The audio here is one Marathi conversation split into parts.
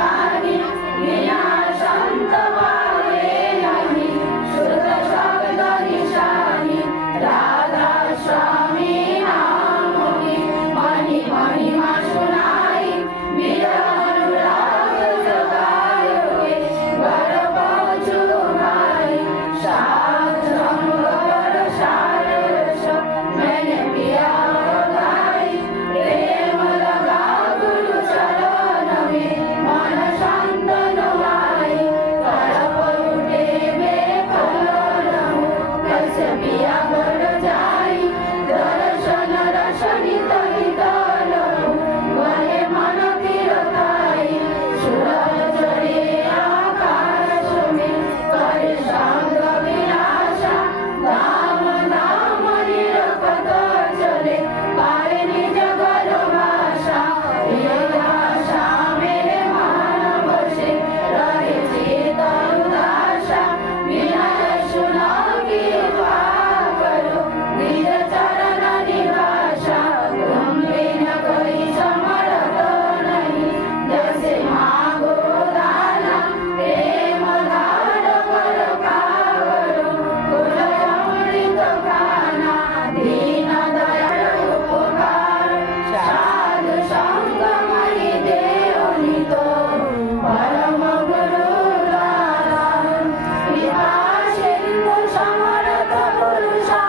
शानी विना शांत भावे नाही शुद्ध शब्द निशानी राधा स्वामी नाम की मणि महिमा सुनाई विरह अनुराग जगाए घर पहुँचू भाई साध संग पर सार रस मैंने पिया गाई प्रेम लगा गुरु चरण में मन शांत नवाई कड़प उठे बेफल रहूं कैसे पिया घर जाई दर्शन रसनित हित लहूं गले मन फिरताई सूरज चढ़े आकाश में करे संग विनाशा धाम धाम निरखत चले पाए निज घर भाषा ये आशा मेरे मन बसे रहे चित उदासा विनय सुना कृपा करो निज चरण निवासा तुम बिन कोई समर्थ नहीं जैसे मांगो दाना प्रेम धार कर पावरो कुल अमृत खाना दीन दयाल उपकार साधु संग मणि देवनि तो परम गुरु द्वारा कृपा सिंधु समर्थ पुरुषा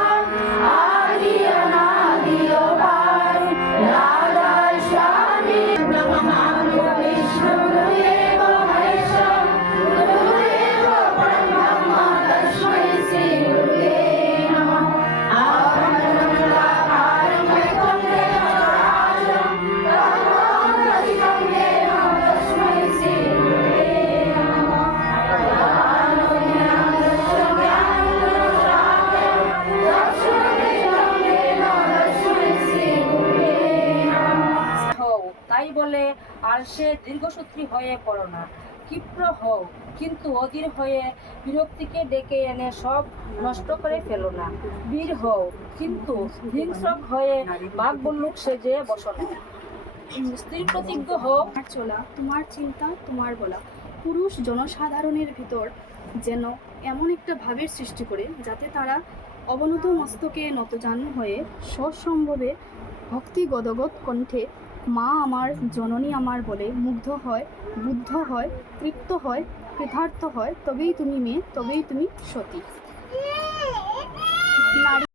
आदि अनादि अपार राधा स्वामी ब्रह्मा गुरु विष्णु गुरुदेव महेश्वर गुरुदेव परब्रह्म तस्मै श्री गुरुवे नमः आत्मनिर्भरकारं वैकुण्ठेन चराचरं तत्त्वं रसिकं येन तस्मै श्री गुरुवे नमः ज्ञानोज्ञानस्य ज्ञानगुणश्राव्यं चक्षुर्दीपं येन तस्मै श्री गुरुवे नमः হও তাই বলে আর সে দীর্ঘসূত্রী হয়ে পড়ো না। ক্ষিপ্র হও কিন্তু অধীর হয়ে বিরক্তিকে ডেকে এনে সব নষ্ট করে ফেলো না। বীর হও কিন্তু হিংস্রক হয়ে বাঘবল্লুক সেজে বসো না। স্ত্রী প্রতিজ্ঞ হও তোমার চলা, তোমার চিন্তা, তোমার বলা পুরুষ জনসাধারণের ভিতর যেন এমন একটা ভাবের সৃষ্টি করে যাতে তারা অবনত মস্তকে নতজানু হয়ে সসম্ভবে ভক্তি গদগদ কণ্ঠে মা আমার জননী আমার বলে মুগ্ধ হয়, বুদ্ধ হয়, তৃপ্ত হয়, কৃতার্থ হয়। তবেই তুমি মেয়ে, তবেই তুমি সতী। নারী